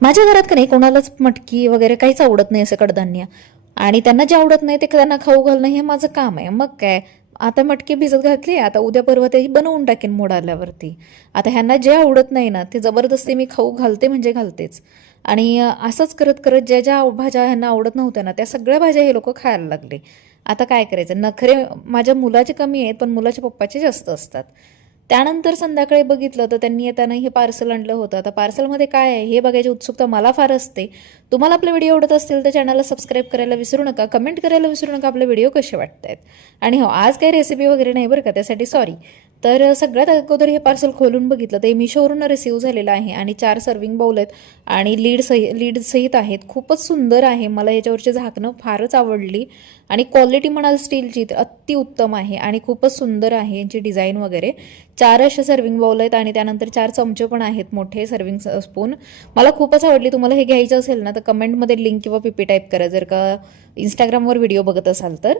माझ्या घरात का नाही कोणालाच मटकी वगैरे काहीच आवडत नाही असं कडधान्य, आणि त्यांना जे आवडत नाही ते त्यांना खाऊ घालणं हे माझं काम आहे. मग काय, आता मटकी भिजत घातली, आता उद्या परवा ते बनवून टाकेन मोड आल्यावरती. आता ह्यांना जे आवडत नाही ना ते जबरदस्ती मी खाऊ घालते म्हणजे घालतेच. आणि असंच करत करत ज्या ज्या भाज्या ह्यांना आवडत नव्हत्या ना त्या सगळ्या भाज्या हे लोक खायला लागले. आता काय करायचं, नखरे माझ्या मुलाचे कमी आहेत पण मुलाच्या पप्पाचे जास्त असतात. त्यानंतर संध्याकाळी बघितलं तर त्यांनी येताना हे पार्सल आणलं होतं. आता पार्सलमध्ये काय आहे हे बघायची उत्सुकता मला फार असते. तुम्हाला आपले व्हिडिओ आवडत असतील तर चॅनलला सबस्क्राईब करायला विसरू नका, कमेंट करायला विसरू नका आपले व्हिडिओ कसे वाटत आहेत. आणि हो, आज काही रेसिपी वगैरे नाही बरं का, त्यासाठी सॉरी. तर सगळ्यात अगोदर हे पार्सल खोलून बघितलं ते मिशोवरून रिसीव्ह झालेलं आहे आणि 4 सर्विंग बाउल आहेत आणि लीड सहित आहेत. खूपच सुंदर आहे, मला याच्यावरची झाकणं फारच आवडली आणि क्वालिटी म्हणाल स्टीलची तर अतिउत्तम आहे आणि खूपच सुंदर आहे यांची डिझाईन वगैरे. 4 असे सर्विंग बाउल आहेत आणि त्यानंतर 4 चमचे पण आहेत, मोठे सर्विंग स्पून. मला खूपच आवडली. तुम्हाला हे घ्यायचं असेल ना तर कमेंटमध्ये लिंक किंवा पीपी टाईप करा जर का इंस्टाग्रामवर व्हिडिओ बघत असाल तर.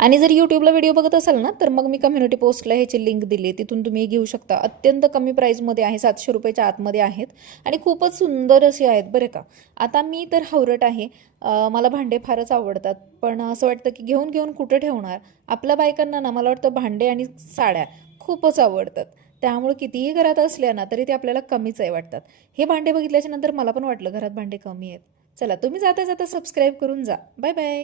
आणि जर यूट्यूबला व्हिडिओ बघत असाल ना तर मग मी कम्युनिटी पोस्टला ह्याची लिंक दिली, तिथून तुम्ही घेऊ शकता. अत्यंत कमी प्राईसमध्ये आहे, 700 रुपयाच्या आतमध्ये आहेत आणि खूपच सुंदर असे आहेत बरं का. आता मी तर हावरट आहे, मला भांडे फारच आवडतात, पण असं वाटतं की घेऊन घेऊन कुठं ठेवणार. आपल्या बायकांना ना मला वाटतं भांडे आणि साड्या खूपच आवडतात, त्यामुळे कितीही घरात असल्या ना तरी ते आपल्याला कमीच आहे वाटतात. हे भांडे बघितल्याच्या नंतर मला पण वाटलं घरात भांडे कमी आहेत. चला, तुम्ही जाता जाता सबस्क्राईब करून जा. Bye bye.